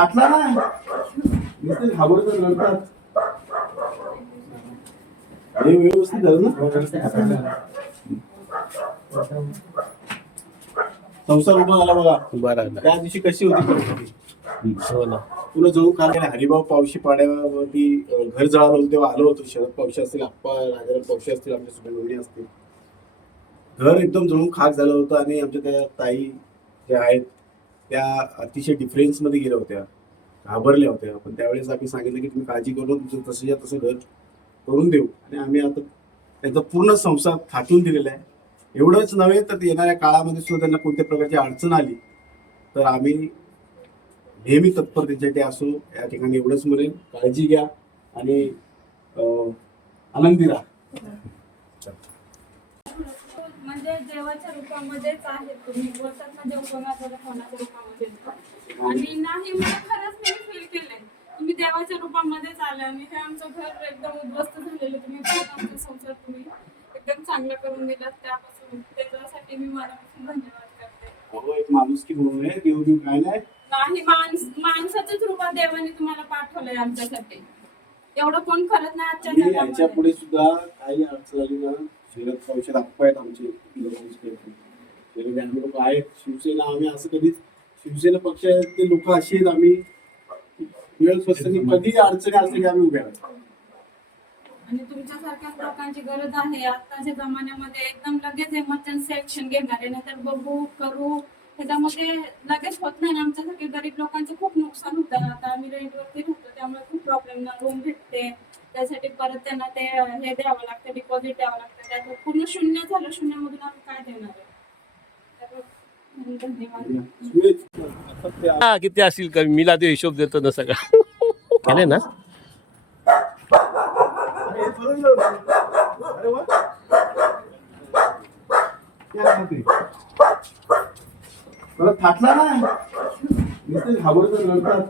फाटला ना नुसते घाबरतात रडतात. हे व्यवस्थित झालं ना. संसार उभा झाला बघा. बरं त्या दिवशी कशी होती परिस्थिती. हो ना. पुन्हा जळून काल हरिभाऊ पावशी पाड्यावरती घर जळालं होतं तेव्हा आलो होतो. शरद पावशी असतील, आप्पा राजाराम पावशी असतील, आमच्या सुनेवणी असतील. घर एकदम जळून खाक झालं होतं आणि आमच्या त्या ताई ज्या आहेत त्या अतिशय डिफरन्स मध्ये गेल्या होत्या, घाबरल्या होत्या. पण त्यावेळेस आम्ही सांगितलं की तुम्ही काळजी करून तुमचं तसंच्या तसं घर करून देऊ. आणि आम्ही आता त्यांचा पूर्ण संसार थाटून दिलेला आहे. एवढंच नव्हे तर येणाऱ्या काळामध्ये सुद्धा त्यांना कोणत्या प्रकारची अडचण आली तर आम्ही नेहमी तत्पर त्यांच्यासाठी असो. या ठिकाणी एवढंच म्हणेन, काळजी घ्या आणि आनंदी राहा. म्हणजे देवाच्या रूपामध्येच आहे तुम्ही, बोलतात ना देव कोणाच्या रूपामध्ये. आणि नाही, मला खरंच मी फील केलंय तुम्ही देवाच्या रूपामध्येच आले आणि हे आमचं घर एकदम उद्ध्वस्त झालेलं तुम्ही आमचा संसार तुम्ही एकदम चांगला करून दिलात. त्यापासून त्याच्यासाठी मी मनापासून धन्यवाद करते. एक माणूस की म्हणून आहे देव देव काय नाही, माणसाच्याच रूपात देवाने तुम्हाला पाठवलंय आमच्यासाठी. एवढं कोण करत नाही आजच्या याच्या जगामध्ये. पुढे सुद्धा काही अडचण आली ना, शरद पवार आप्पा आहेत आमचे लोक आहेत. शिवसेना आम्ही असं कधीच शिवसेना पक्षाचे लोक असे आहेत, आम्ही वेळ स्वस्तानी कधी अडचणी असले की आम्ही उभ्या राहतो. आणि तुमच्यासारख्याच लोकांची गरज आहे आताच्या जमान्यामध्ये. एकदम लगेच इमर्जन्सी ऍक्शन घेणारे, नाहीतर बघू करू त्याच्यामध्ये लगेच होत नाही. आमच्यासारखे गरीब लोकांचे खूप नुकसान होतं. आता आम्ही रेंटवरती राहतो त्यामुळे खूप प्रॉब्लेम ना. रूम भेटते त्यासाठी परत त्यांना ते हे द्यावं लागतं, डिपॉझिट द्यावं लागतं. त्यात पूर्ण शून्य झालं, शून्यामधून आम्ही काय देणार आहे. धन्यवाद. किती असतील का मीला ते हिशोब देतो ना सगळा केले ना. मला फाटला ना नुसते घाबरतात रडतात.